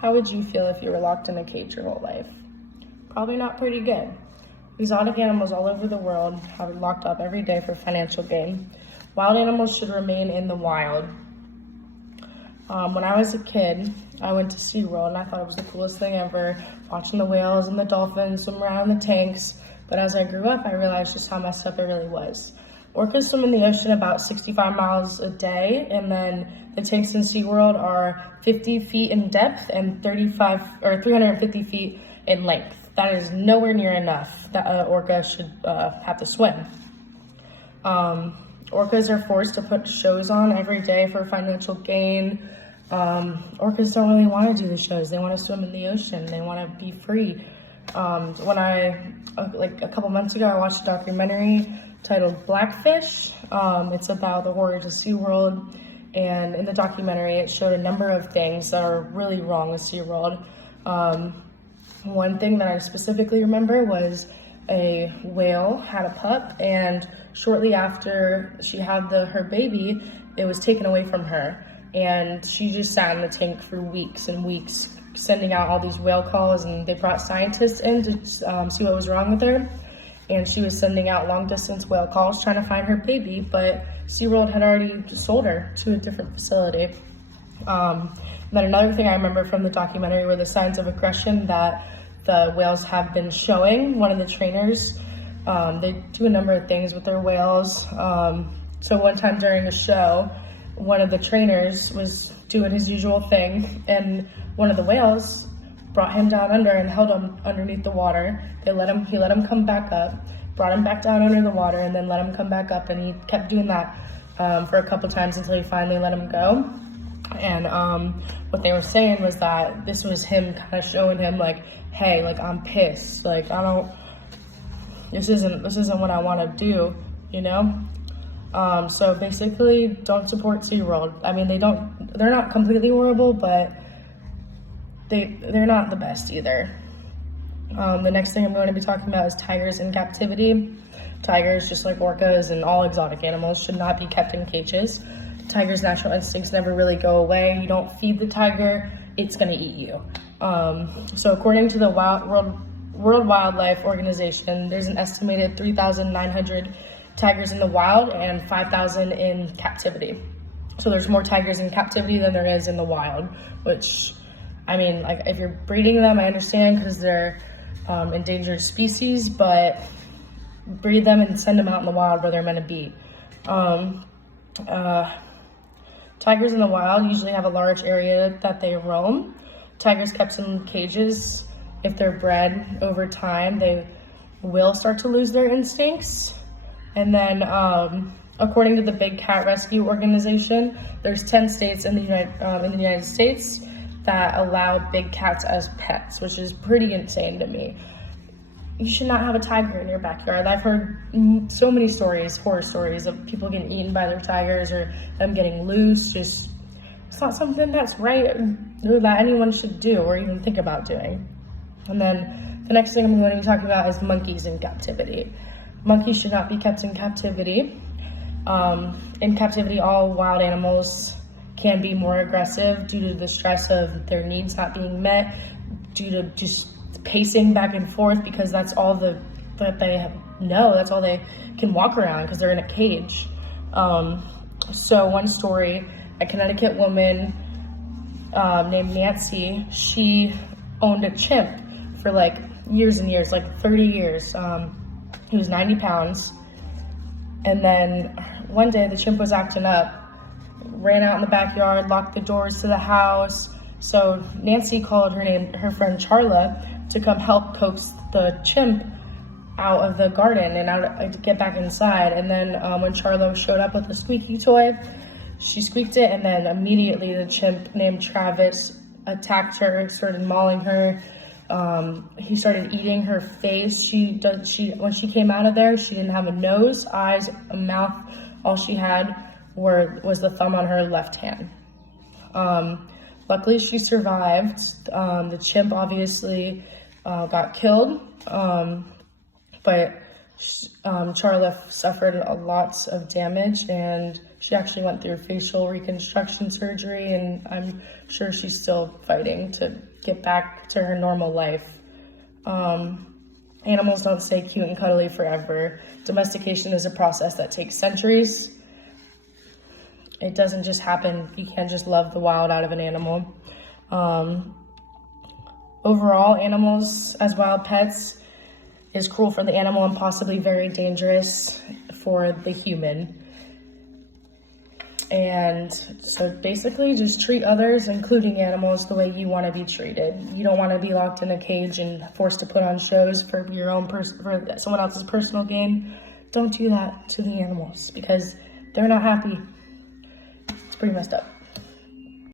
How would you feel if you were locked in a cage your whole life? Probably not pretty good. Exotic animals all over the world have been locked up every day for financial gain. Wild animals should remain in the wild. When I was a kid, I went to SeaWorld and I thought it was the coolest thing ever, watching the whales and the dolphins swim around in the tanks. But as I grew up, I realized just how messed up it really was. Orcas swim in the ocean about 65 miles a day, and then the tanks in SeaWorld are 50 feet in depth and 350 feet in length. That is nowhere near enough that an orca should have to swim. Orcas are forced to put shows on every day for financial gain. Orcas don't really want to do the shows. They want to swim in the ocean. They want to be free. A couple months ago, I watched a documentary titled Blackfish. It's about the horrors of SeaWorld, and in the documentary, it showed a number of things that are really wrong with SeaWorld. One thing that I specifically remember was a whale had a pup, and shortly after she had her baby, it was taken away from her, and she just sat in the tank for weeks and weeks, sending out all these whale calls, and they brought scientists in to see what was wrong with her. And she was sending out long-distance whale calls trying to find her baby, but SeaWorld had already sold her to a different facility. Then another thing I remember from the documentary were the signs of aggression that the whales have been showing. One of the trainers, they do a number of things with their whales. So one time during a show, one of the trainers was doing his usual thing, and one of the whales brought him down under and held him underneath the water. He let him come back up, brought him back down under the water, and then let him come back up, and he kept doing that for a couple times until he finally let him go. And what they were saying was that this was him kind of showing him, like, hey, like, I'm pissed, like, this isn't what I want to do, you know? So basically, don't support SeaWorld. I mean, they're not completely horrible, but they're not the best either. The next thing I'm going to be talking about is tigers in captivity. Tigers, just like orcas and all exotic animals, should not be kept in cages. Tigers' natural instincts never really go away. You don't feed the tiger, it's going to eat you. So according to the World Wildlife Organization, there's an estimated 3,900 tigers in the wild and 5,000 in captivity. So there's more tigers in captivity than there is in the wild, which, I mean, like, if you're breeding them, I understand because they're endangered species, but breed them and send them out in the wild where they're meant to be. Tigers in the wild usually have a large area that they roam. Tigers kept in cages, if they're bred over time, they will start to lose their instincts. And then, according to the Big Cat Rescue Organization, there's 10 states in the United States that allow big cats as pets, which is pretty insane to me. You should not have a tiger in your backyard. I've heard so many horror stories of people getting eaten by their tigers or them getting loose. It's not something that's right or that anyone should do or even think about doing. And then the next thing I'm going to be talking about is monkeys in captivity. Monkeys should not be kept in captivity. In captivity, all wild animals can be more aggressive due to the stress of their needs not being met, due to just pacing back and forth, because that's all that they know. That's all they can walk around because they're in a cage. So one story, a Connecticut woman named Nancy, she owned a chimp for like years and years, like 30 years. He was 90 pounds. And then one day the chimp was acting up, ran out in the backyard, locked the doors to the house. So Nancy called her friend Charla to come help coax the chimp out of the garden and to get back inside. And then when Charla showed up with a squeaky toy, she squeaked it, and then immediately the chimp named Travis attacked her, started mauling her. He started eating her face. When she came out of there, she didn't have a nose, eyes, a mouth. All she had was the thumb on her left hand. Luckily, she survived. The chimp obviously got killed, but Charla suffered lots of damage, and She actually went through facial reconstruction surgery, and I'm sure she's still fighting to get back to her normal life. Animals don't stay cute and cuddly forever. Domestication is a process that takes centuries. It doesn't just happen. You can't just love the wild out of an animal. Overall, animals as wild pets is cruel for the animal and possibly very dangerous for the human. And so basically just treat others, including animals, the way you want to be treated. You don't want to be locked in a cage and forced to put on shows for your own for someone else's personal gain. Don't do that to the animals because they're not happy. It's pretty messed up.